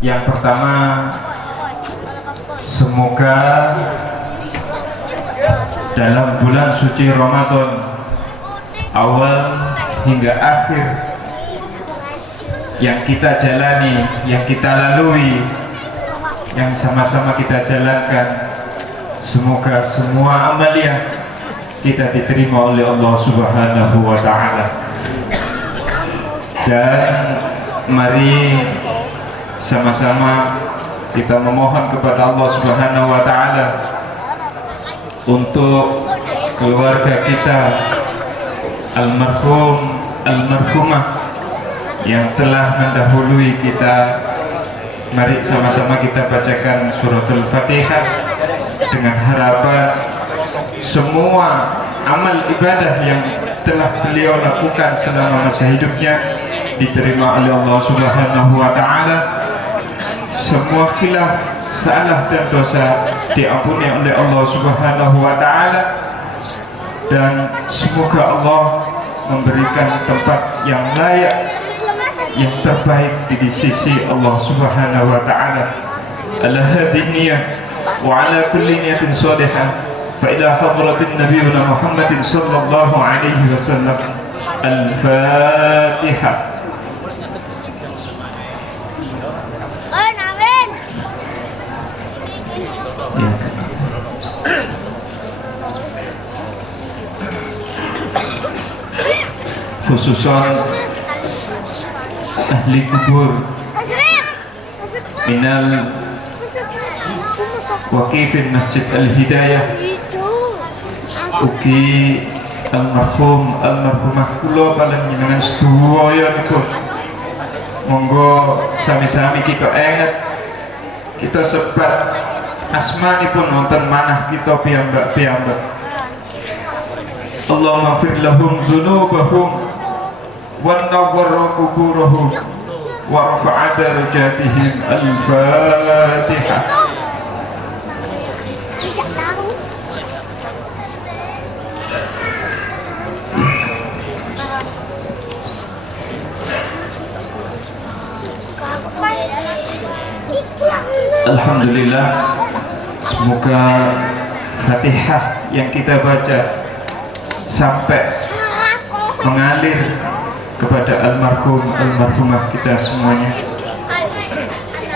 Yang pertama, semoga dalam bulan suci Ramadan awal hingga akhir yang kita jalani, yang kita lalui, yang sama-sama kita jalankan, semoga semua amaliyah kita diterima oleh Allah Subhanahu wa Ta'ala. Dan mari sama-sama kita memohon kepada Allah Subhanahu wa Ta'ala untuk keluarga kita, almarhum, almarhumah yang telah mendahului kita. Mari sama-sama kita bacakan suratul Fatihah dengan harapan semua amal ibadah yang telah beliau lakukan selama masa hidupnya diterima oleh Allah Subhanahu wa Ta'ala. Semua khilaf, salah dan dosa diampuni oleh Allah Subhanahu wa Ta'ala, dan semoga Allah memberikan tempat yang layak, yang terbaik di sisi Allah Subhanahu wa Ta'ala. Ala hadhihi niyyah wa ala kulli niyatin salihah fa ila hadratin nabiyina Muhammadin sallallahu alaihi wasallam. Al-Fatihah. Khususan ahli kubur minal wakifin Masjid Al-Hidayah, ugi almarhum almarhumah kula paling jenengan sedaya niku, monggo sami-sami kita inget, kita sebat asmanipun wonten manah kita piyambak-piyambak. Allahumma fir lahum dzunubahum wa nawwir quburahum wa rafa'a darajatihim. Al-Fatihah. Alhamdulillah, semoga Fatihah yang kita baca sampai mengalir kepada almarhum almarhumah kita semuanya.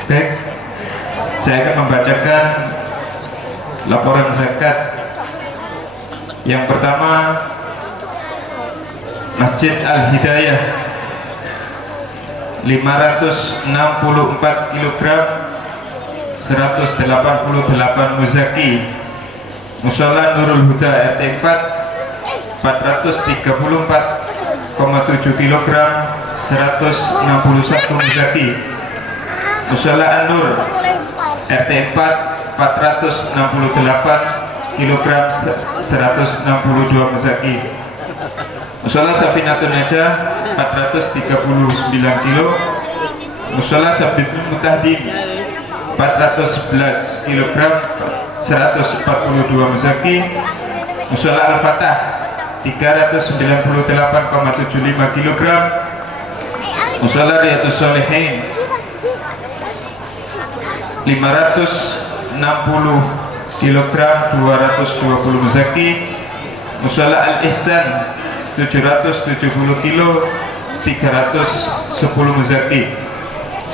Baik, saya akan membacakan laporan zakat. Yang pertama, Masjid Al-Hidayah 564 kg 188 muzaki. Mushola Nurul Huda RT 4 434,7 kg 161 muzaki. Mushola An-Nur RT 4 468 kg 162 muzaki. Mushola Safinatun Najah 439 kg. Mushola Sabitul Mutahdin 411 kg 142 muzaki. Mushola Al-Fatah 398,75 kg. Mushola Riyadus Shalihin 560 kg 220 muzaki. Mushola Al-Ihsan 770 kg 310 muzaki.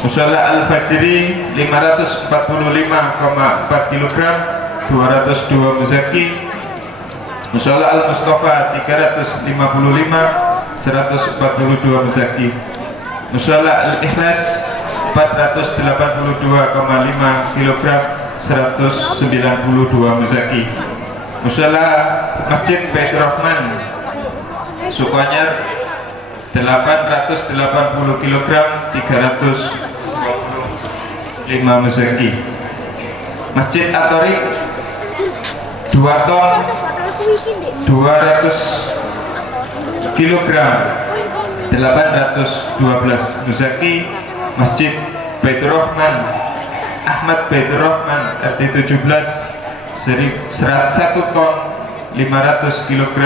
Mushola Al-Fajri 545,4 kg 202 muzaki. Mushola Al-Mustafa 355 142 muzaki. Mushola Al-Ikhlas 482,5 kg 192 muzaki. Mushola Masjid Baitur Rahman Sukanyar 880 kg 305 muzaki. Masjid At-Thariq 2 ton 200 kg 812 muzaki. Masjid Baitur Rahman Ahmad Baitur Rahman RT 17 1 ton 500 kg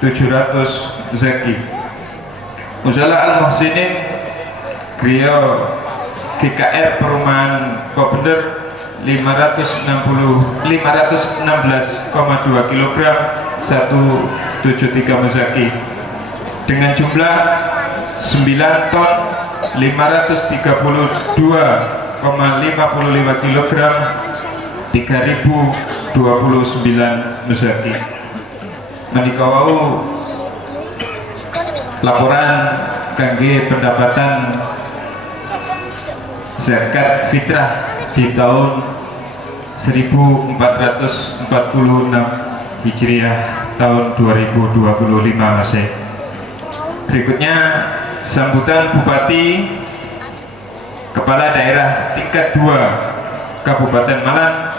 700 muzaki. Mushola Al-Muhsinin Griyo GKR Perumahan Kopender 516,2 kg 173 Muzaki dengan jumlah 9 ton 532,55 kg 3029 Muzaki. Menika wau laporan kangge pendapatan zakat fitrah di tahun 1446 Hijriah tahun 2025 Masehi. Berikutnya sambutan Bupati Kepala Daerah tingkat 2 Kabupaten Malang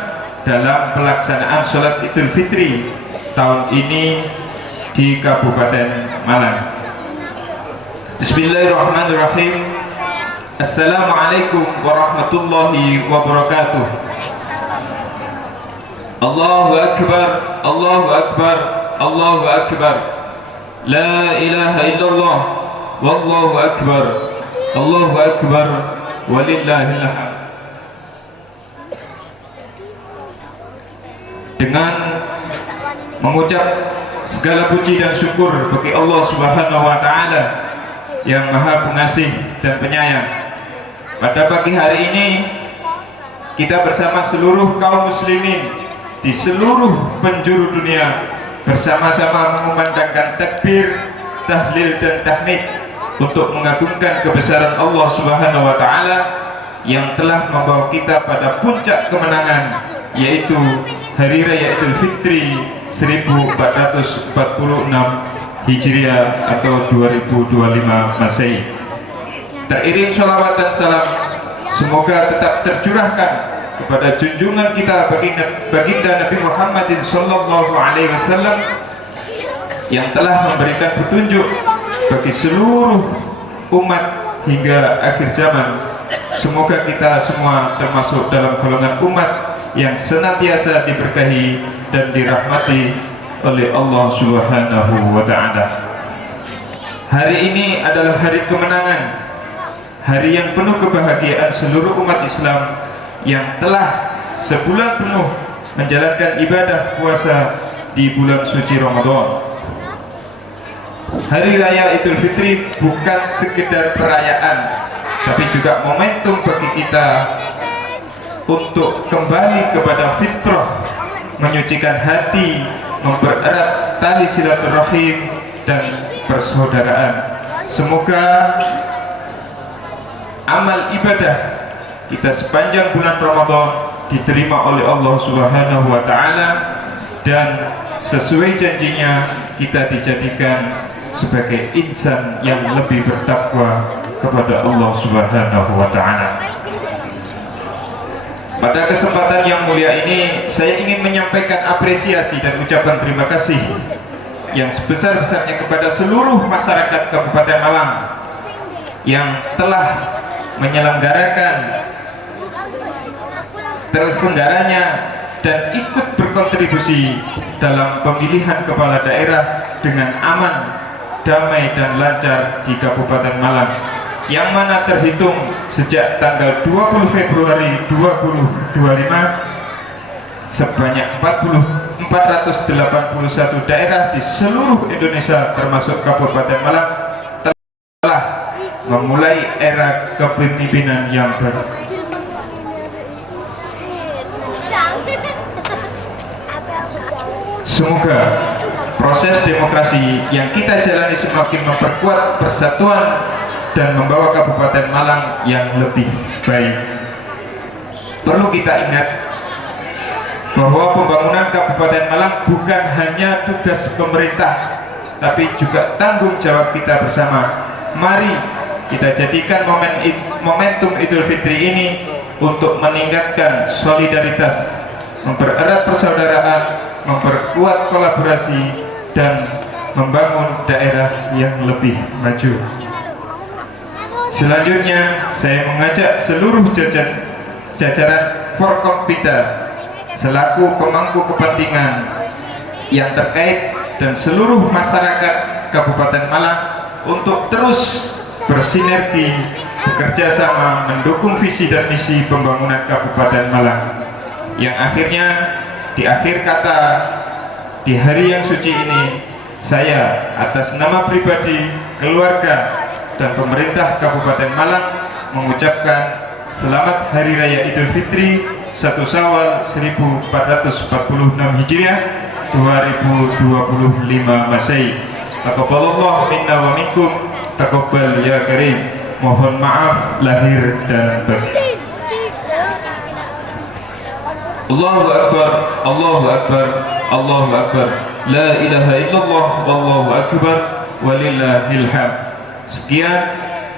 dalam pelaksanaan sholat Idul Fitri tahun ini di Kabupaten Malang. Bismillahirrahmanirrahim. Assalamualaikum warahmatullahi wabarakatuh. Allahu Akbar, Allahu Akbar, Allahu Akbar. La ilaha illallah, wallahu akbar, Allahu Akbar, walillahil hamd. Dengan mengucap segala puji dan syukur bagi Allah Subhanahu wa taala yang Maha Pengasih dan Penyayang. Pada pagi hari ini kita bersama seluruh kaum muslimin di seluruh penjuru dunia bersama-sama mengumandangkan takbir, tahlil dan tahmid untuk mengagungkan kebesaran Allah Subhanahu wa taala yang telah membawa kita pada puncak kemenangan, yaitu Hari Raya Idul Fitri 1446 Hijriah atau 2025 Masehi. Teriring sholawat dan salam semoga tetap tercurahkan kepada junjungan kita baginda Nabi Muhammad sallallahu alaihi wasallam yang telah memberikan petunjuk bagi seluruh umat hingga akhir zaman. Semoga kita semua termasuk dalam golongan umat yang senantiasa diberkahi dan dirahmati oleh Allah Subhanahu wa taala. Hari ini adalah hari kemenangan, hari yang penuh kebahagiaan seluruh umat Islam yang telah sebulan penuh menjalankan ibadah puasa di bulan suci Ramadan. Hari Raya Idul Fitri bukan sekedar perayaan, tapi juga momentum bagi kita untuk kembali kepada fitrah, menyucikan hati, mempererat tali silaturahim dan persaudaraan. Semoga amal ibadah kita sepanjang bulan Ramadan diterima oleh Allah Subhanahu wa taala dan sesuai janjinya kita dijadikan sebagai insan yang lebih bertakwa kepada Allah Subhanahu wa taala. Pada kesempatan yang mulia ini saya ingin menyampaikan apresiasi dan ucapan terima kasih yang sebesar-besarnya kepada seluruh masyarakat Kabupaten Malang yang telah menyelenggarakan terselenggaranya dan ikut berkontribusi dalam pemilihan kepala daerah dengan aman, damai dan lancar di Kabupaten Malang, yang mana terhitung sejak tanggal 20 Februari 2025 sebanyak 481 daerah di seluruh Indonesia termasuk Kabupaten Malang telah memulai era kepemimpinan yang baru. Semoga proses demokrasi yang kita jalani semakin memperkuat persatuan dan membawa Kabupaten Malang yang lebih baik. Perlu kita ingat bahwa pembangunan Kabupaten Malang bukan hanya tugas pemerintah, tapi juga tanggung jawab kita bersama. Mari kita jadikan momentum Idul Fitri ini untuk meningkatkan solidaritas, mempererat persaudaraan, memperkuat kolaborasi, dan membangun daerah yang lebih maju. Selanjutnya saya mengajak seluruh jajaran Forkompinda selaku pemangku kepentingan yang terkait dan seluruh masyarakat Kabupaten Malang untuk terus bersinergi bekerja sama mendukung visi dan misi pembangunan Kabupaten Malang, yang akhirnya di akhir kata di hari yang suci ini, saya atas nama pribadi, keluarga, dan pemerintah Kabupaten Malang mengucapkan selamat Hari Raya Idul Fitri 1 Syawal 1446 Hijriah 2025 Masehi. Taqabbalallahu minna wa minkum, taqabbal ya karim. Mohon maaf lahir dan batin. Allahu Akbar, Allahu Akbar, Allahu Akbar. La ilaha illallah, wallahu akbar, walillahil hamd. Sekian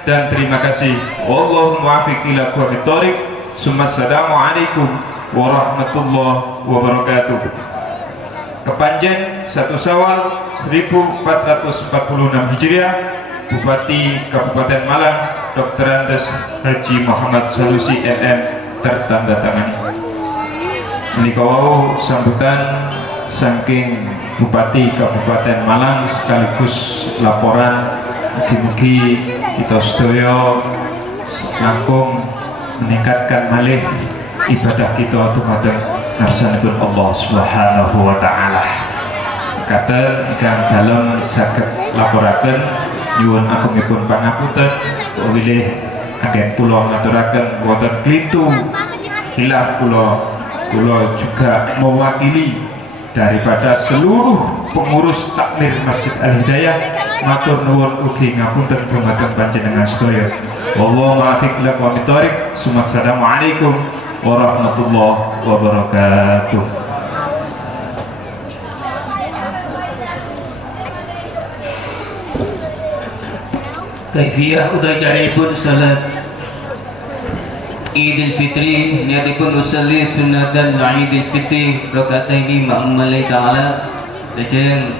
dan terima kasih. Wallahu muwaffiq ila aqwamit thoriq. Assalamualaikum warahmatullahi wabarakatuh. Kepanjen 1 Syawal 1446 Hijriah, Bupati Kabupaten Malang Dr. Andes Haji Muhammad Sanusi MM tertandatangani. Menika wau sambutan saking Bupati Kabupaten Malang sekaligus laporan. Mugi-mugi kita sedaya langkung meningkatkan malih ibadah kita dumateng ngarsanipun Allah Subhanahu wa taala. Katen ingkang dalem saged laporaken nyuwun agungipun pangapunten wilih ageng kula ngaturaken wonten klintu khilaf kula juga mewakili daripada seluruh pengurus takmir Masjid Al-Hidayah matur nuwun ugi ngapunten dumateng panjenengan sedaya. Wallahu muwaffiq ila aqwamit thoriq. Assalamualaikum warahmatullahi wabarakatuh. Kaifiyah utai caripun salat Idul Fitri, niatipun usalli sunnatan Idul Fitri rakaataini ma'ammalai ta'ala. Lajeng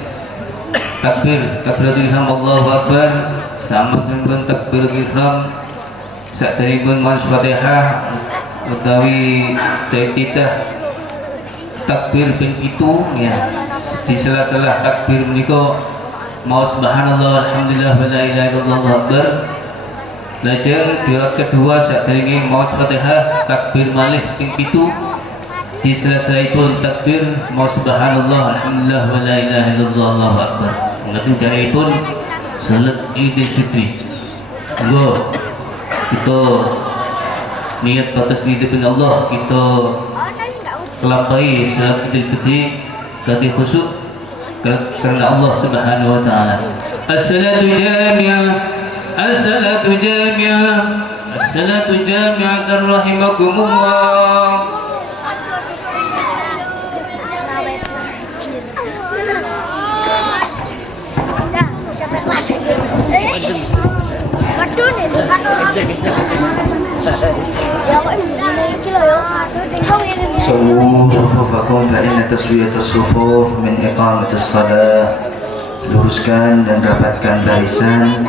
takbiratul ihram Allahu Akbar, sampun takbiratul ihram saderengipun maos Fatihah utawi taititah takbir ping 7 ya. Di sela-sela takbir menika maos subhanallah alhamdulillah wa la ilaha illallah Allahu akbar. Lajeng di rakaat kedua saderenge maos Fatihah takbir malih ping 7. Di sela-selaipun takbir maos subhanallah alhamdulillah wa la ilaha illallah Allahu akbar. Ngaten caripun salat Idul Fitri. Monggo kita niat batas nidipun Allah, kita lampahi salat Idul Fitri kanthi khusyuk karena Allah Subhanahu wa taala. As-salatu jami'ah, as-salatu jami'ah, as-salatu jami'ah rahimakumullah. صلوا صفوفكم فإن تسوية الصفوف من إقامة الصلاة. Luruskan dan rapatkan barisan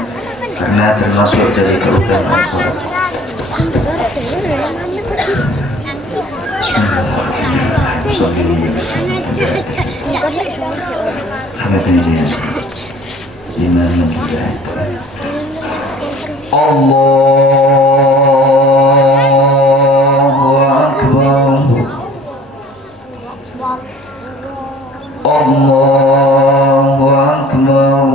karena termasuk dari keutamaan salat. Allahu Akbar. Allahu Akbar.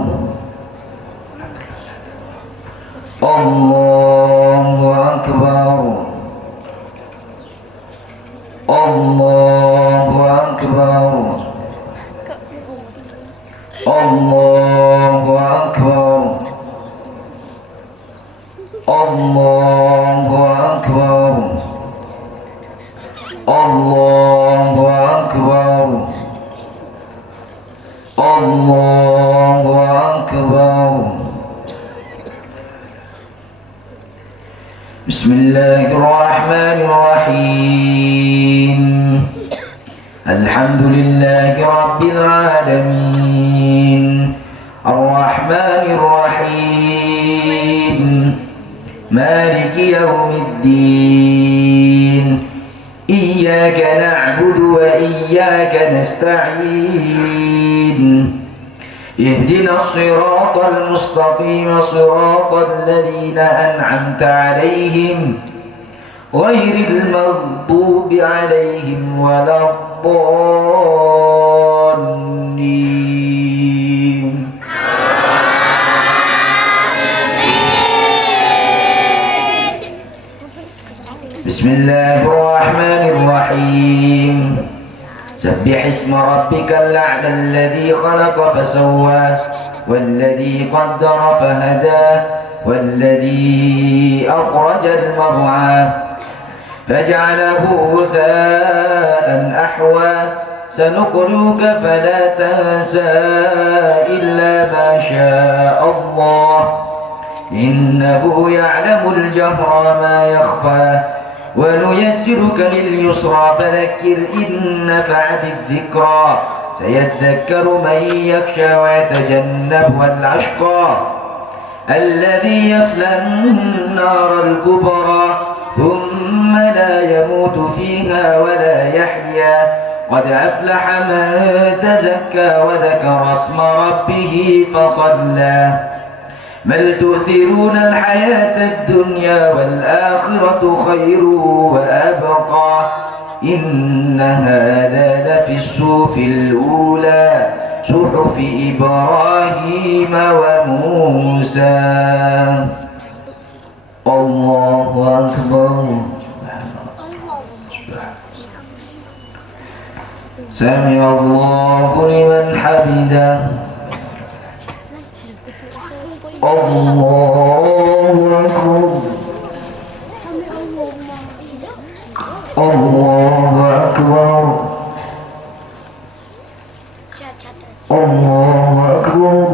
Allahu Akbar. Allahu Akbar. Allahu Akbar. Allahu Akbar. Allahu Akbar. Allahu Akbar. Bismillahirrahmanirrahim. Alhamdulillahi Rabbil Alamin. Ar-Rahmanir-Rahim. Maliki yawmiddin. Iyyaka na'budu wa iyyaka nasta'in. اهدنا الصراط المستقيم صراط الذين أنعمت عليهم غير المغضوب عليهم ولا الضالين. بسم الله الرحمن الرحيم. سبح اسم ربك الأعلى الذي خلق فسوى والذي قدر فهدى والذي أخرج المرعى فجعله غثاء أحوى سنقرئك فلا تنسى إلا ما شاء الله إنه يعلم الجهر ما يخفى ونيسرك لليسرى فذكر إن نفعت الذكرى سيذكر من يخشى ويتجنبها الأشقى الذي يصلى النار الكبرى ثم لا يموت فيها ولا يحيا قد أفلح من تزكى وذكر اسم ربه فصلى بل تؤثرون الحياة الدنيا والآخرة خير وأبقى إن هذا لفي الصحف الأولى صحف إبراهيم وموسى. الله أكبر. سمع الله لمن حمده. الله أكبر. الله أكبر. الله أكبر.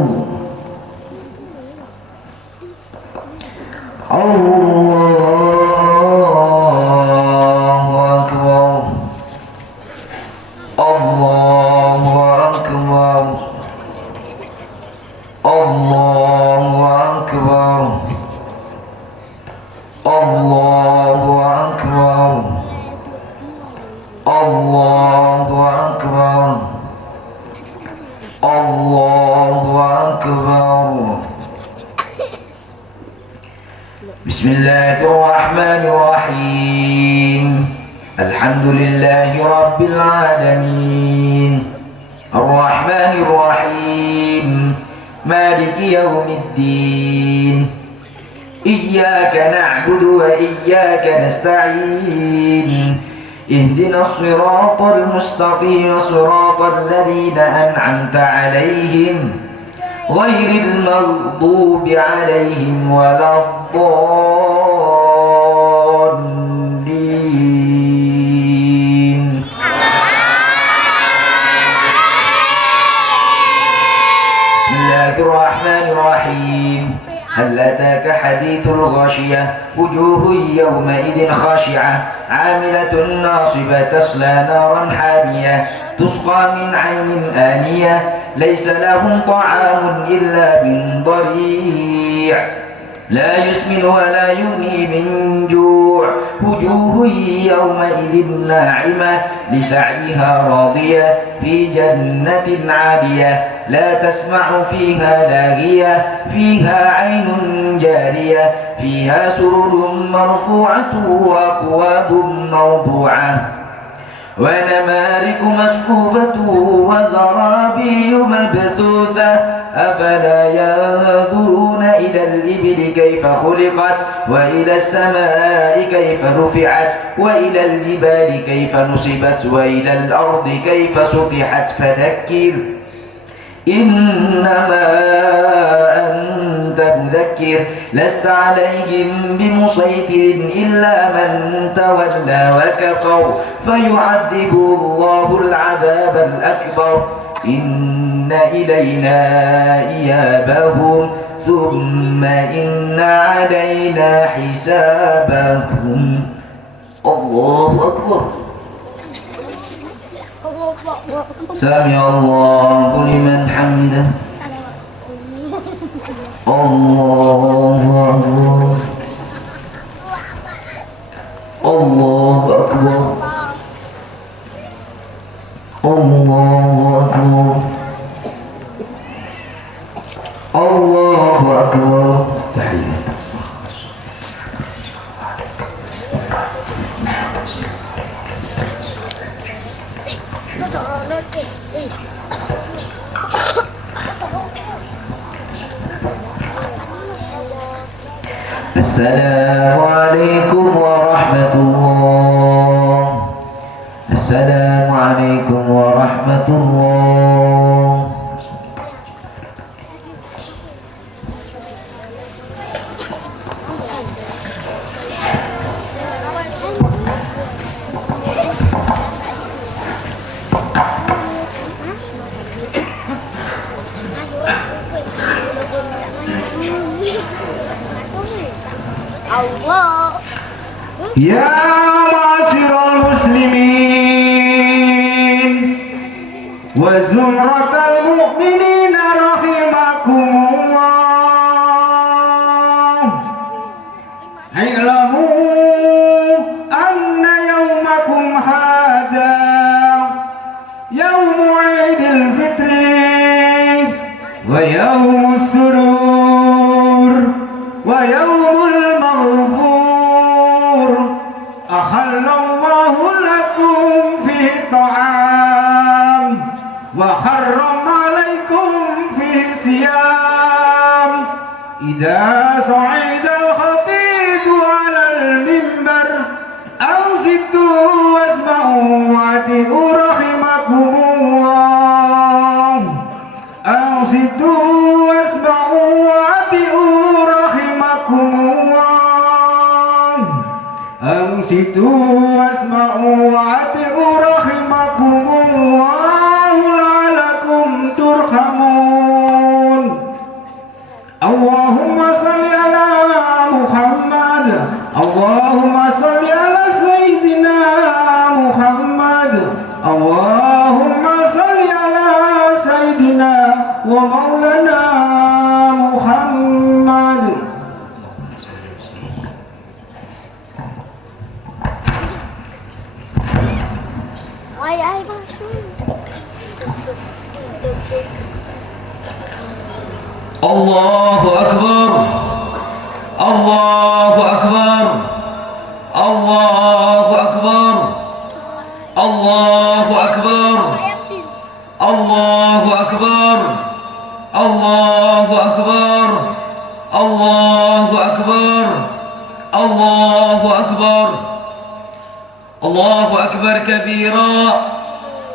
الله أكبر. الله أكبر. الله أكبر. الله أكبر. الله أكبر. الله أكبر. بسم الله الرحمن الرحيم. الحمد لله رب العالمين الرحمن الرحيم مالك يوم الدين إياك نعبد وإياك نستعين اهدنا الصراط المستقيم صراط الذين أنعمت عليهم غير المغضوب عليهم ولا الضالين. بسم الله الرحمن الرحيم. هل أتاك حديث الغاشية وجوه يومئذ خاشعة عاملة ناصبة تصلى نارا حامية تسقى من عين آنية ليس لهم طعام إلا من ضريع لا يسمن ولا يغني من جوع وجوه يومئذ ناعمة لسعيها راضية في جنة عالية لا تسمع فيها لاغية فيها عين جارية فيها سرر مرفوعة وأكواب موضوعة ونمارق مصفوفة وزرابي مبثوثة أفلا ينظرون إلى الإبل كيف خلقت وإلى السماء كيف رفعت وإلى الجبال كيف نصبت وإلى الأرض كيف سطحت فذكر إنما أنت مذكر لست عليهم بمسيطر إلا من تولى وكفر فيعذبه الله العذاب الأكبر إن إلينا إيابهم ثم إن علينا حسابهم. الله أكبر. سمع الله لمن حمده. الله أكبر. الله أكبر. الله أكبر. Allahu Akbar. Tahiyat. Assalamualaikum warahmatullah. Assalamualaikum warahmatullah. Allah. Ya ma'asyiral muslimin wa zumratal mu'minin rahimakumullah. I'lamu anna yawmakum hadha yawmu 'Idil Fitri wa yawmus surur wa yawmul maghfur. Ahallallahu lakum fi ta'am wa harrama alaykum fi siyam. Idza sa'ida al-khatib 'ala al-mimbar ansitu wasma'u wa ati'u rahimakumullah. Ansitu wasma'u wa ati'u rahimakumullah. Ansitu wasma'u wa ati'u rahimakumullah la'alakum turhamun. Allahumma salli ala Muhammad. Allahumma salli ala Sayyidina Muhammad. Allahumma salli ala Sayyidina wa Maulana Muhammad. Ay maksud. Allahu Akbar. Allahu Akbar. Allahu Akbar. Allahu Akbar. Allahu Akbar. Allahu Akbar. Allahu Akbar. Allahu Akbar. Allahu Akbar kabira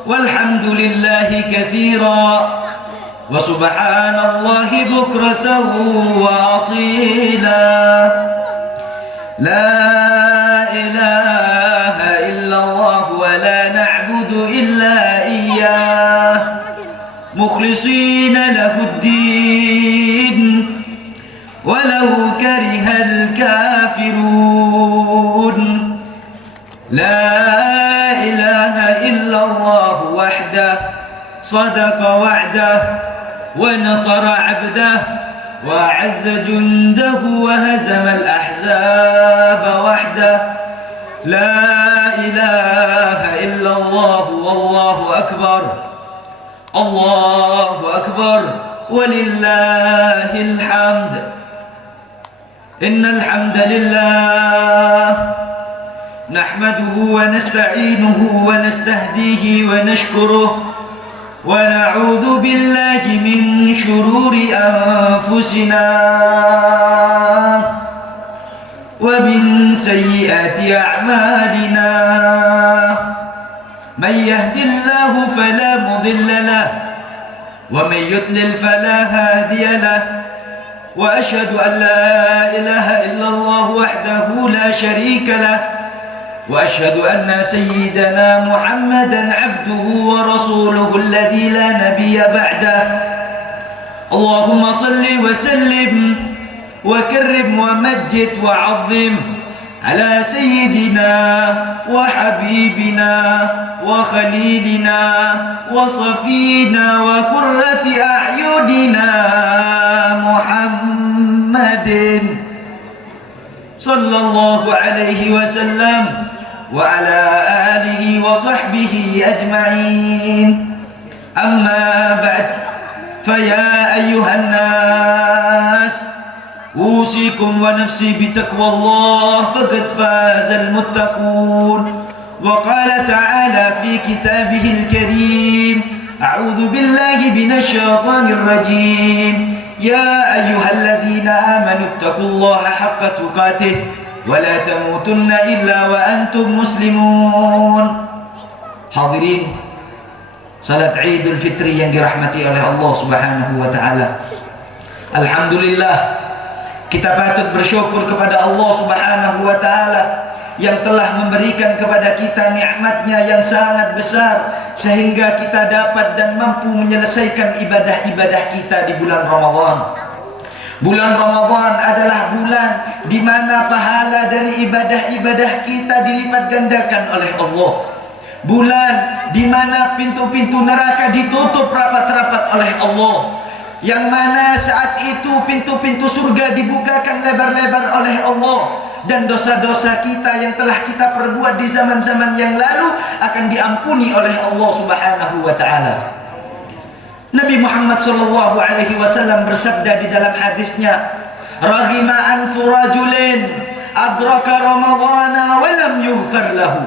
walhamdulillahi kathira wa subhanallahi bukratan wa asila. La ilaha illallah wa la na'budu illa iyyah mukhlisina lahuddin walau karihal kafirun. لا إله إلا الله وحده صدق وعده ونصر عبده وأعز جنده وهزم الأحزاب وحده. لا إله إلا الله والله أكبر. الله أكبر ولله الحمد. إن الحمد لله نحمده ونستعينه ونستهديه ونشكره ونعوذ بالله من شرور أنفسنا ومن سيئات أعمالنا. من يهد الله فلا مضل له ومن يضلل فلا هادي له. وأشهد أن لا إله إلا الله وحده لا شريك له. وأشهد أن سيدنا محمدًا عبده ورسوله الذي لا نبي بعده. اللهم صل وسلم وكرم ومجد وعظم على سيدنا وحبيبنا وخليلنا وصفينا وقرة أعيننا محمد صلى الله عليه وسلم وعلى آله وصحبه أجمعين. أما بعد فيا أيها الناس أوصيكم ونفسي بتقوى الله فقد فاز المتقون. وقال تعالى في كتابه الكريم: أعوذ بالله من الشيطان الرجيم. يا أيها الذين آمنوا اتقوا الله حق تقاته ولا تموتن إلا وأنتم مسلمون. Hadirin salat Idul Fitri yang dirahmati oleh Allah Subhanahu wa taala. Alhamdulillah, kita patut bersyukur kepada Allah Subhanahu wa taala yang telah memberikan kepada kita nikmatnya yang sangat besar sehingga kita dapat dan mampu menyelesaikan ibadah-ibadah kita di bulan Ramadan. Bulan Ramadan adalah bulan di mana pahala dari ibadah-ibadah kita dilipat gandakan oleh Allah. Bulan di mana pintu-pintu neraka ditutup rapat-rapat oleh Allah. Yang mana saat itu pintu-pintu surga dibukakan lebar-lebar oleh Allah. Dan dosa-dosa kita yang telah kita perbuat di zaman-zaman yang lalu akan diampuni oleh Allah Subhanahu wa taala. Nabi Muhammad sallallahu alaihi wasallam bersabda di dalam hadisnya, "Raghima anfu rajulin adraka ramadhana wa lam yughfar lahu."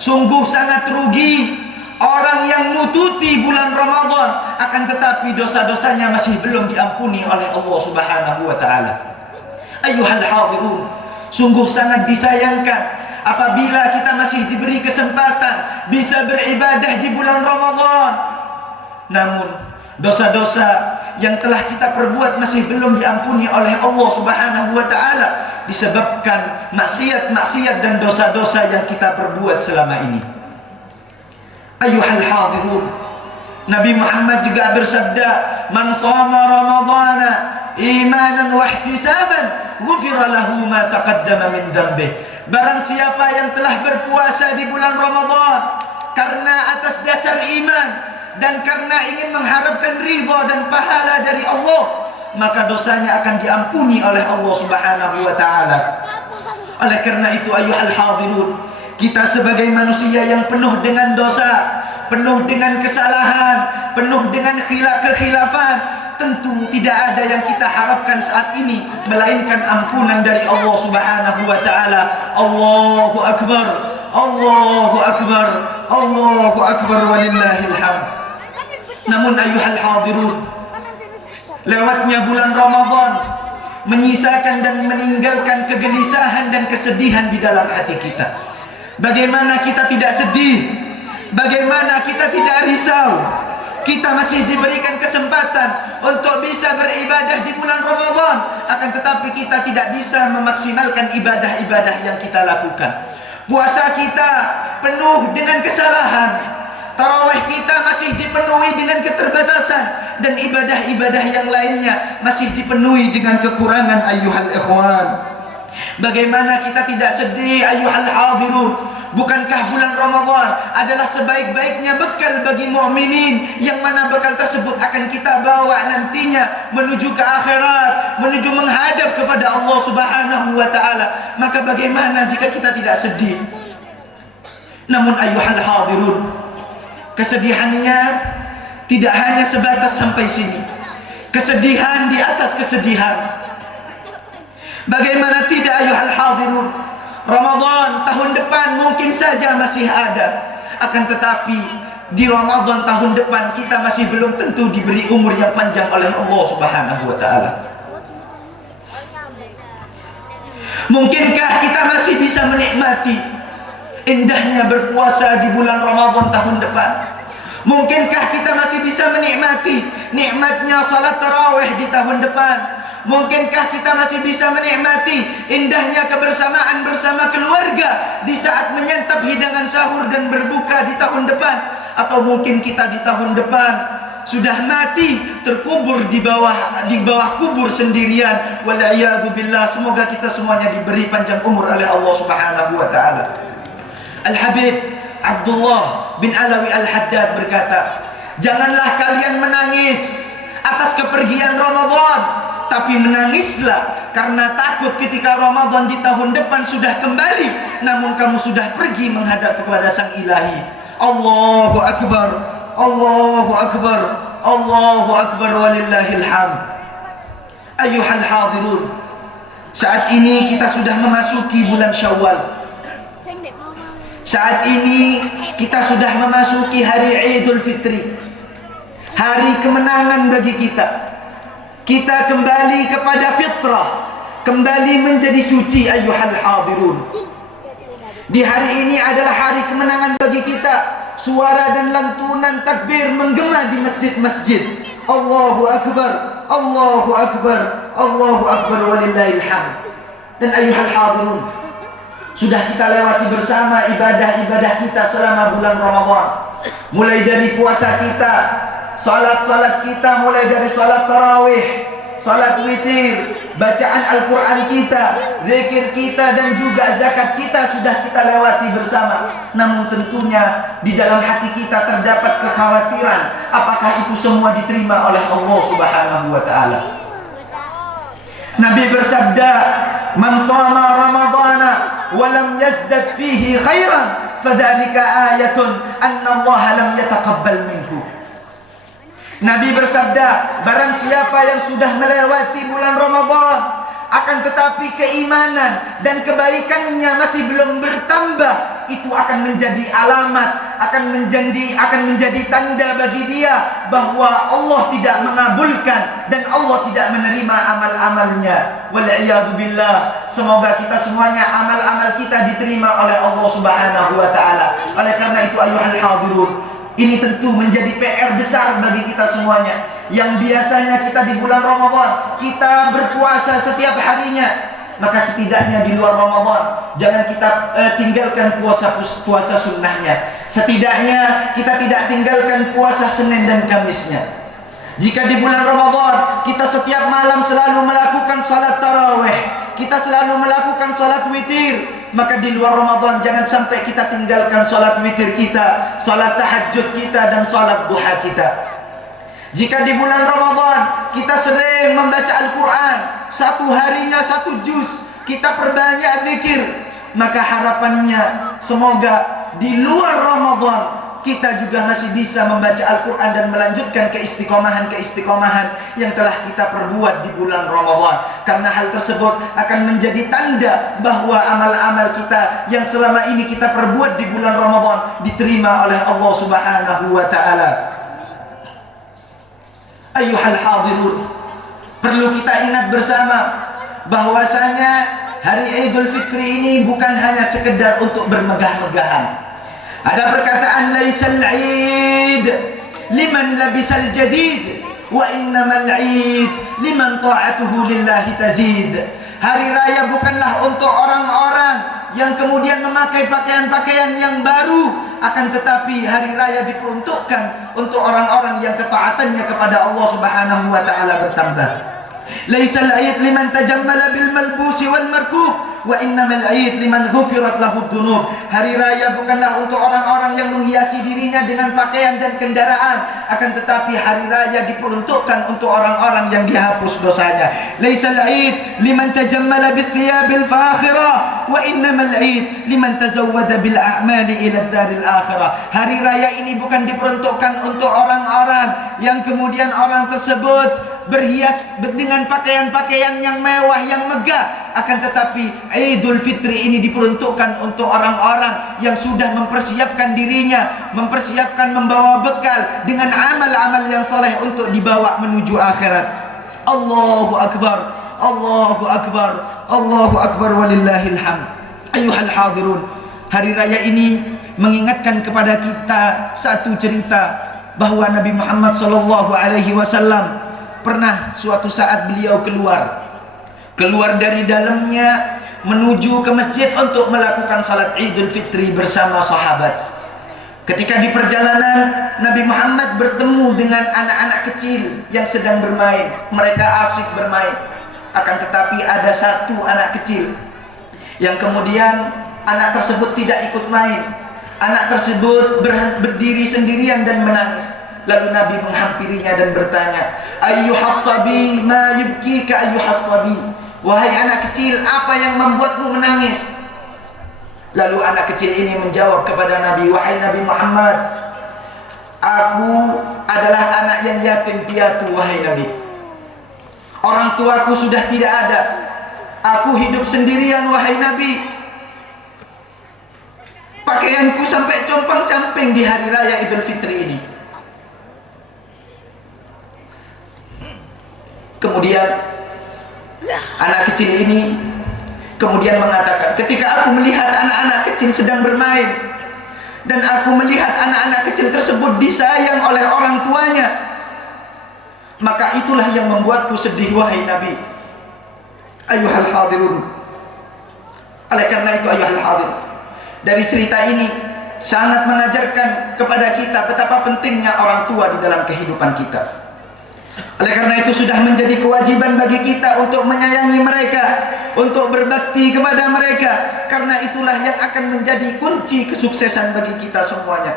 Sungguh sangat rugi orang yang nututi bulan Ramadan akan tetapi dosa-dosanya masih belum diampuni oleh Allah Subhanahu wa taala. Ayyuhal hadirun, sungguh sangat disayangkan apabila kita masih diberi kesempatan bisa beribadah di bulan Ramadan, namun dosa-dosa yang telah kita perbuat masih belum diampuni oleh Allah Subhanahu wa taala disebabkan maksiat-maksiat dan dosa-dosa yang kita perbuat selama ini. Ayyuhal hadirun, Nabi Muhammad juga bersabda, "Man shama ramadhana imanan wa ihtisaban, ghufira lahu ma taqaddama min dhanbihi." Barang siapa yang telah berpuasa di bulan Ramadan karena atas dasar iman dan karena ingin mengharapkan ridha dan pahala dari Allah, maka dosanya akan diampuni oleh Allah Subhanahu wa taala. Oleh karena itu ayyuhal hadirun, kita sebagai manusia yang penuh dengan dosa, penuh dengan kesalahan, penuh dengan kekhilafan, tentu tidak ada yang kita harapkan saat ini melainkan ampunan dari Allah Subhanahu wa taala. Allahu akbar, Allahu akbar, Allahu akbar walillahil hamd. Namun ayyuhal hadirun, lewatnya bulan Ramadan menyisakan dan meninggalkan kegelisahan dan kesedihan di dalam hati kita. Bagaimana kita tidak sedih? Bagaimana kita tidak risau? Kita masih diberikan kesempatan untuk bisa beribadah di bulan Ramadan, akan tetapi kita tidak bisa memaksimalkan ibadah-ibadah yang kita lakukan. Puasa kita penuh dengan kesalahan. Tarawih kita masih dipenuhi dengan keterbatasan, dan ibadah-ibadah yang lainnya masih dipenuhi dengan kekurangan ayyuhal ikhwan. Bagaimana kita tidak sedih ayyuhal hadirun? Bukankah bulan Ramadan adalah sebaik-baiknya bekal bagi mukminin, yang mana bekal tersebut akan kita bawa nantinya menuju ke akhirat, menuju menghadap kepada Allah Subhanahu wa taala. Maka bagaimana jika kita tidak sedih? Namun ayyuhal hadirun, kesedihannya tidak hanya sebatas sampai sini. Kesedihan di atas kesedihan. Bagaimana tidak ayyuhal hadirun? Ramadan tahun depan mungkin saja masih ada, akan tetapi di Ramadan tahun depan kita masih belum tentu diberi umur yang panjang oleh Allah Subhanahu wa taala. Mungkinkah kita masih bisa menikmati indahnya berpuasa di bulan Ramadan tahun depan? Mungkinkah kita masih bisa menikmati nikmatnya salat tarawih di tahun depan? Mungkinkah kita masih bisa menikmati indahnya kebersamaan bersama keluarga di saat menyantap hidangan sahur dan berbuka di tahun depan? Atau mungkin kita di tahun depan sudah mati, terkubur di bawah kubur sendirian. Wal'iyadu billah. Semoga kita semuanya diberi panjang umur oleh Allah Subhanahu wa taala. Al-Habib Abdullah bin Alawi Al-Haddad berkata, "Janganlah kalian menangis atas kepergian Ramadan, tapi menangislah karena takut ketika Ramadan di tahun depan sudah kembali, namun kamu sudah pergi menghadap kepada Sang Ilahi." Allahu akbar, Allahu akbar, Allahu akbar walillahil hamd. Ayyuhal hadirun, Saat ini kita sudah memasuki bulan Syawal. Saat ini kita sudah memasuki hari Idul Fitri, hari kemenangan bagi kita. Kita kembali kepada fitrah, kembali menjadi suci ayyuhal hadirun. Di hari ini adalah hari kemenangan bagi kita. Suara dan lantunan takbir menggema di masjid-masjid. Allahu Akbar, Allahu Akbar, Allahu Akbar walillahil hamd. Dan ayyuhal hadirun, sudah kita lewati bersama ibadah-ibadah kita selama bulan Ramadan. Mulai dari puasa kita, salat-salat kita, mulai dari salat tarawih, salat witir, bacaan Al-Quran kita, zikir kita, dan juga zakat kita sudah kita lewati bersama. Namun tentunya di dalam hati kita terdapat kekhawatiran, apakah itu semua diterima oleh Allah Subhanahu wa ta'ala. Nabi bersabda, "Man shama Ramadhana wa lam yazdad fihi khairan, fadzalika ayatun anna Allah lam yataqabbal minhu." Nabi bersabda, barang siapa yang sudah melewati bulan Ramadan, akan tetapi keimanan dan kebaikannya masih belum bertambah, itu akan menjadi alamat, akan menjadi tanda bagi dia bahwa Allah tidak mengabulkan dan Allah tidak menerima amal-amalnya. Wal'iyadu billah. Semoga kita semuanya amal-amal kita diterima oleh Allah Subhanahu wa ta'ala. Oleh karena itu ayyuhal hadirun, ini tentu menjadi PR besar bagi kita semuanya. Yang biasanya kita di bulan Ramadan kita berpuasa setiap harinya, maka setidaknya di luar Ramadan jangan kita tinggalkan puasa sunnahnya. Setidaknya kita tidak tinggalkan puasa Senin dan Kamisnya. Jika di bulan Ramadan kita setiap malam selalu melakukan salat tarawih, kita selalu melakukan salat witir, maka di luar Ramadan jangan sampai kita tinggalkan salat witir kita, salat tahajud kita, dan salat duha kita. Jika di bulan Ramadan kita sering membaca Al-Quran, satu harinya satu juz, kita perbanyak zikir, maka harapannya semoga di luar Ramadan kita juga masih bisa membaca Al-Quran dan melanjutkan keistiqomahan yang telah kita perbuat di bulan Ramadan. Karena hal tersebut akan menjadi tanda bahwa amal-amal kita yang selama ini kita perbuat di bulan Ramadan diterima oleh Allah Subhanahu wa ta'ala. Ayyuhal hadirun, perlu kita ingat bersama bahwasanya hari Idul Fitri ini bukan hanya sekedar untuk bermegah-megahan. Ada perkataan, laisal Eid liman labisal jadid wa innamal Eid liman ta'atuhu lillahi tazid. Hari raya bukanlah untuk orang-orang yang kemudian memakai pakaian-pakaian yang baru, akan tetapi hari raya diperuntukkan untuk orang-orang yang ketaatannya kepada Allah Subhanahu wa ta'ala bertambah. Laisal Eid liman tajammala bil malbusi wal markub wa innamal Eid liman ghufirat lahu dzunub. Hari raya bukanlah untuk orang-orang yang menghiasi dirinya dengan pakaian dan kendaraan, akan tetapi hari raya diperuntukkan untuk orang-orang yang dihapus dosanya. Laisal Eid liman tajammala bi thiyabil fakhirah wa innamal Eid liman tazawwada bil a'mali ila daril akhirah. Hari raya ini bukan diperuntukkan untuk orang-orang yang kemudian orang tersebut berhias dengan pakaian-pakaian yang mewah, yang megah, akan tetapi Idul Fitri ini diperuntukkan untuk orang-orang yang sudah mempersiapkan dirinya, mempersiapkan membawa bekal dengan amal-amal yang soleh untuk dibawa menuju akhirat. Allahu Akbar, Allahu Akbar, Allahu Akbar walillahil hamd. Ayyuhal hadirun, hari raya ini mengingatkan kepada kita satu cerita bahwa Nabi Muhammad SAW pernah suatu saat beliau keluar dari dalamnya menuju ke masjid untuk melakukan salat Idul Fitri bersama sahabat. Ketika di perjalanan, Nabi Muhammad bertemu dengan anak-anak kecil yang sedang bermain. Mereka asik bermain. Akan tetapi ada satu anak kecil yang kemudian anak tersebut tidak ikut main. Anak tersebut berdiri sendirian dan menangis. Lalu Nabi menghampirinya dan bertanya, ayyuhas sabi ma yubkika ayyuhas sabi. Wahai anak kecil, apa yang membuatmu menangis? Lalu anak kecil ini menjawab kepada Nabi, wahai Nabi Muhammad, aku adalah anak yang yatim piatu, wahai Nabi. Orang tuaku sudah tidak ada. Aku hidup sendirian wahai Nabi. Pakaianku sampai compang-camping di hari raya Idul Fitri ini. Kemudian anak kecil ini kemudian mengatakan, ketika aku melihat anak-anak kecil sedang bermain dan aku melihat anak-anak kecil tersebut disayang oleh orang tuanya, maka itulah yang membuatku sedih wahai Nabi. Ayuhal hadirun. Oleh karena itu ayuhal hadir, dari cerita ini sangat mengajarkan kepada kita betapa pentingnya orang tua di dalam kehidupan kita. Oleh karena itu sudah menjadi kewajiban bagi kita untuk menyayangi mereka, untuk berbakti kepada mereka, karena itulah yang akan menjadi kunci kesuksesan bagi kita semuanya.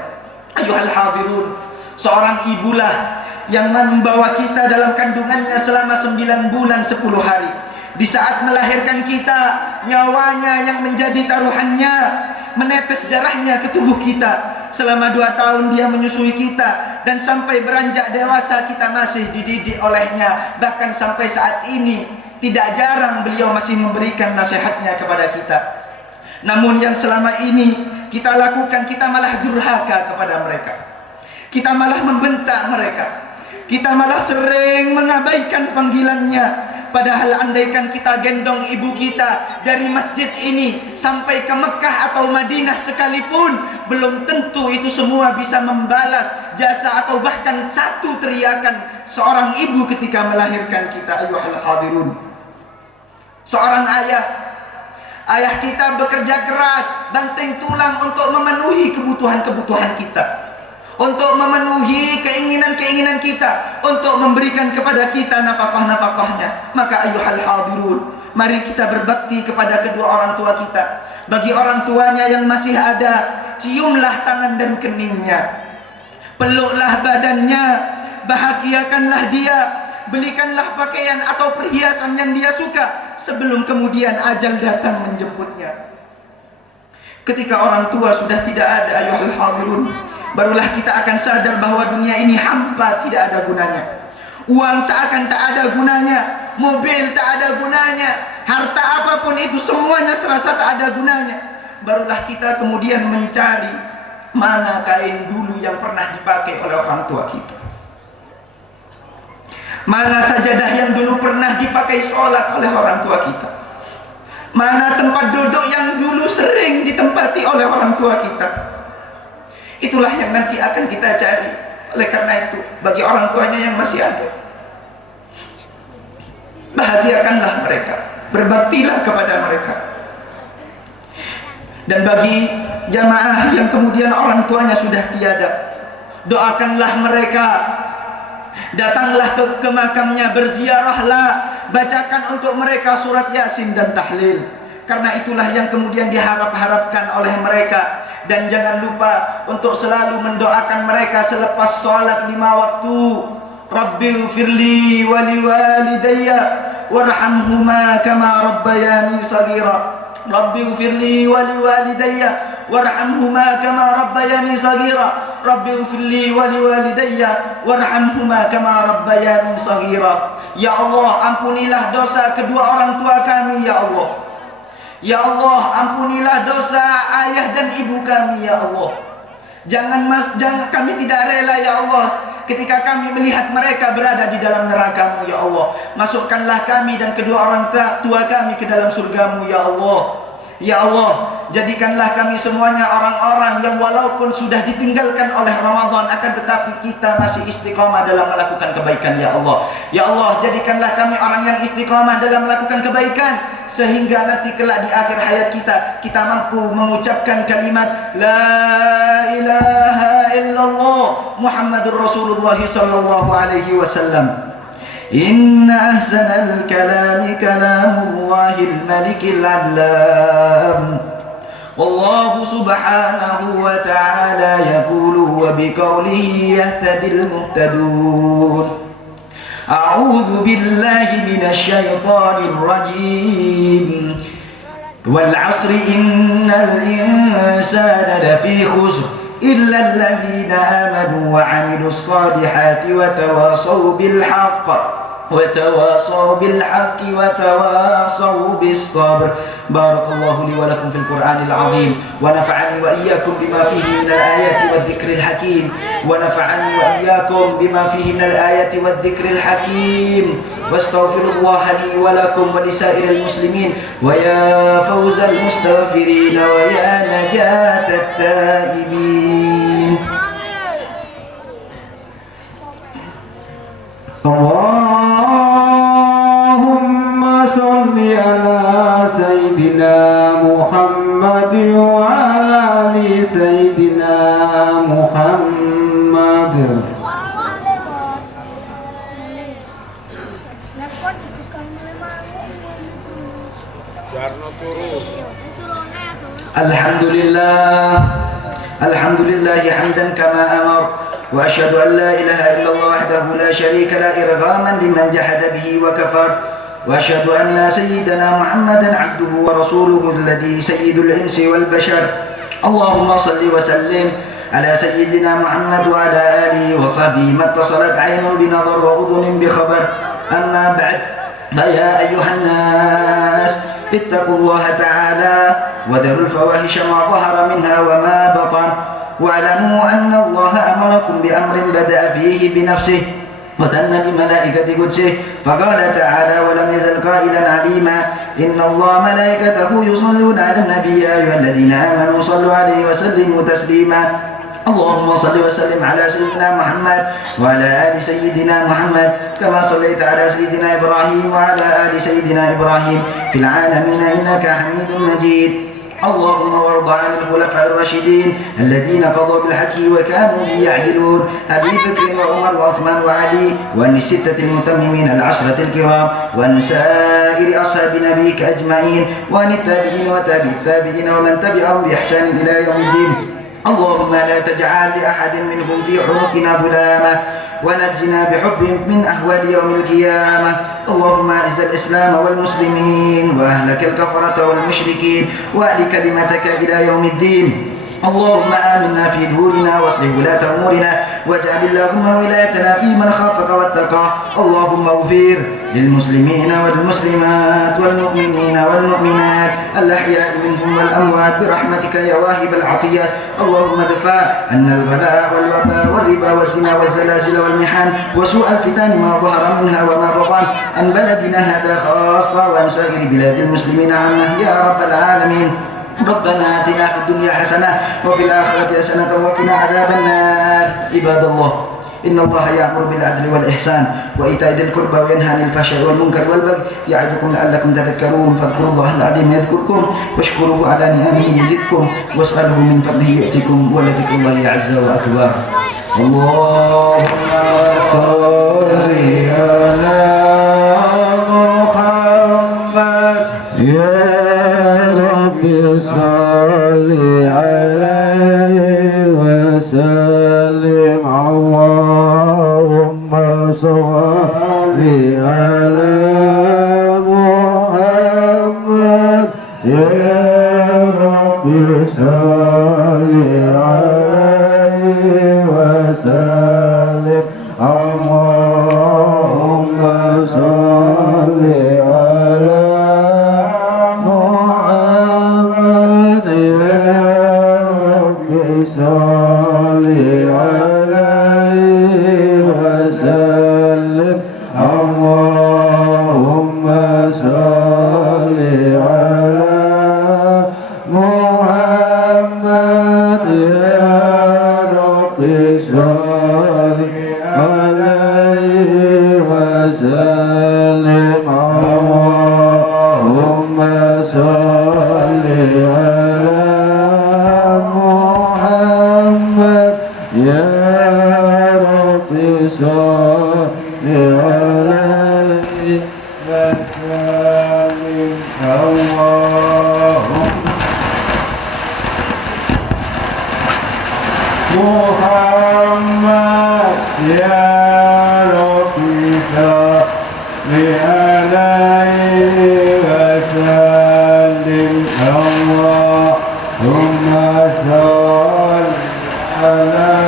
Ayuhal hadirun, seorang ibulah yang membawa kita dalam kandungannya selama 9 bulan 10 hari. Di saat melahirkan kita, nyawanya yang menjadi taruhannya, menetes darahnya ke tubuh kita. Selama 2 tahun dia menyusui kita, dan sampai beranjak dewasa kita masih dididik olehnya. Bahkan sampai saat ini tidak jarang beliau masih memberikan nasihatnya kepada kita. Namun yang selama ini kita lakukan, kita malah durhaka kepada mereka, kita malah membentak mereka, kita malah sering mengabaikan panggilannya. Padahal andaikan kita gendong ibu kita dari masjid ini sampai ke Mekah atau Madinah sekalipun, belum tentu itu semua bisa membalas jasa atau bahkan satu teriakan seorang ibu ketika melahirkan kita. Ayuhal hadirun, seorang ayah kita bekerja keras, banting tulang untuk memenuhi kebutuhan-kebutuhan kita, untuk memenuhi keinginan-keinginan kita, untuk memberikan kepada kita nafkah-nafkahnya. Maka ayuhal hadirun, mari kita berbakti kepada kedua orang tua kita. Bagi orang tuanya yang masih ada, ciumlah tangan dan keningnya, peluklah badannya, bahagiakanlah dia, belikanlah pakaian atau perhiasan yang dia suka sebelum kemudian ajal datang menjemputnya. Ketika orang tua sudah tidak ada, ayuhal hadirun, barulah kita akan sadar bahwa dunia ini hampa, tidak ada gunanya. Uang seakan tak ada gunanya, mobil tak ada gunanya, harta apapun itu semuanya serasa tak ada gunanya. Barulah kita kemudian mencari mana kain dulu yang pernah dipakai oleh orang tua kita, mana sajadah yang dulu pernah dipakai sholat oleh orang tua kita, mana tempat duduk yang dulu sering ditempati oleh orang tua kita. Itulah yang nanti akan kita cari. Oleh karena itu, bagi orang tuanya yang masih ada, bahagiakanlah mereka, berbaktilah kepada mereka. Dan bagi jamaah yang kemudian orang tuanya sudah tiada, doakanlah mereka, datanglah ke makamnya, berziarahlah, bacakan untuk mereka surat Yasin dan tahlil. Karena itulah yang kemudian diharap-harapkan oleh mereka. Dan jangan lupa untuk selalu mendoakan mereka selepas sholat 5 waktu. Rabbighfirli wa liwalidayya warhamhuma kama rabbayani shaghira. Rabbighfirli wa liwalidayya warhamhuma kama rabbayani shaghira. Rabbighfirli wa liwalidayya warhamhuma kama rabbayani shaghira. Ya Allah, ampunilah dosa kedua orang tua kami ya Allah. Ya Allah, ampunilah dosa ayah dan ibu kami ya Allah. Jangan kami tidak rela ya Allah ketika kami melihat mereka berada di dalam neraka-Mu ya Allah. Masukkanlah kami dan kedua orang tua kami ke dalam surga-Mu ya Allah. Ya Allah, jadikanlah kami semuanya orang-orang yang walaupun sudah ditinggalkan oleh Ramadan, akan tetapi kita masih istiqamah dalam melakukan kebaikan ya Allah. Ya Allah, jadikanlah kami orang yang istiqamah dalam melakukan kebaikan, sehingga nanti kelak di akhir hayat kita mampu mengucapkan kalimat La ilaha illallah Muhammadur Rasulullah sallallahu alaihi wasallam. Inna ahsanal kalami kalamullahil malikil allam. Wallahu subhanahu wa ta'ala yaqulu wa biqawlihi yahtadil muhtadun. A'udzu billahi minasy syaithanir rajim. Wal 'asri innal insana lafi khusr illa alladhina amanu wa 'amilus salihati wa tawasaw bil haqq وتواصوا بالحق وتواصوا بالصبر. بارك الله لي ولكم في القرآن العظيم، ونفعني وإياكم بما فيه من الآيات والذكر الحكيم، ونفعني وإياكم بما فيه من الآيات والذكر الحكيم. واستغفر الله لي ولكم ولسائر المسلمين، ويا فوز المستغفرين ويا نجاة التائبين. اللهم صل على سيدنا محمد وعلى آل سيدنا محمد. الحمد لله حمدا كما أمر، وأشهد أن لا إله إلا الله وحده لا شريك له إرغاما لمن جحد به وكفر، وأشهد أن سيدنا محمدا عبده ورسوله الذي سيد الإنس والبشر. اللهم صل وسلم على سيدنا محمد وعلى آله وصحبه ما اتصلت عين بنظر وأذن بخبر. أما بعد، فيا أيها الناس اتقوا الله تعالى وذروا الفواحش ما ظهر منها وما بطن، واعلموا أن الله أمركم بأمر بدأ فيه بنفسه وثنى بملائكة قدسه، فقال تعالى ولم يزل قائلا عليما: إن الله ملائكته يصلون على النبي يا أيها الذين آمنوا صلوا عليه وسلموا تسليما. اللهم صل وسلم على سيدنا محمد وعلى آل سيدنا محمد كما صليت على سيدنا إبراهيم وعلى آل سيدنا إبراهيم في العالمين إنك حميد مجيد. اللهم وارض عن الخلفاء الراشدين الذين قضوا بالحق وكانوا به يعدلون، أبي بكر وعمر وعثمان وعلي، وعن الستة المتممين العشرة الكرام، وعن سائر أصحاب نبيك أجمعين، وعن التابعين وتابع التابعين ومن تبعهم بإحسان إلى يوم الدين. اللهم لا تجعل لأحد منهم في عنقنا ظلامة، ونجنا بحبهم من أهوال يوم القيامة. اللهم أعز الإسلام والمسلمين وأهلك الكفرة والمشركين وأهل كلمتك إلى يوم الدين. اللهم آمنا في دورنا واصلح ولاة أمورنا، واجعل اللهم ولايتنا في من خافك واتقى. اللهم اغفر للمسلمين والمسلمات والمؤمنين والمؤمنات الأحياء منهم والأموات برحمتك يا واهب العطيات. اللهم ادفع عنا البلاء والوباء والربا والزنا والزلازل والمحن وسوء الفتن ما ظهر منها وما بطن عن بلدنا هذا خاصة وعن سائر بلاد المسلمين عامة يا رب العالمين. ربنا آتنا في الدنيا حسنة وفي الآخرة حسنة وقنا عذاب النار. عباد الله، إن الله يأمر بالعدل والإحسان وإيتاء ذي القربى وينهى عن الفحشاء والمنكر والبغي يعظكم لعلكم تذكرون. فاذكروا الله العظيم يذكركم، واشكروه على نعمه يزدكم، واسألوه من فضله يؤتكم، ولذكر الله عز وأكبر. اللهم صل على محمد يا رب صل عليه وسلم. اللهم صل على محمد يا رب صل عليه وسلم. اللهم صل على محمد يا رب صل عليه وسلم. اللهم صل على محمد يا رب صل عليه وسلم. اللهم صل على محمد يا رب صل عليه وسلم. اللهم محمد يا رب صل عليه وسلم. اللهم صل على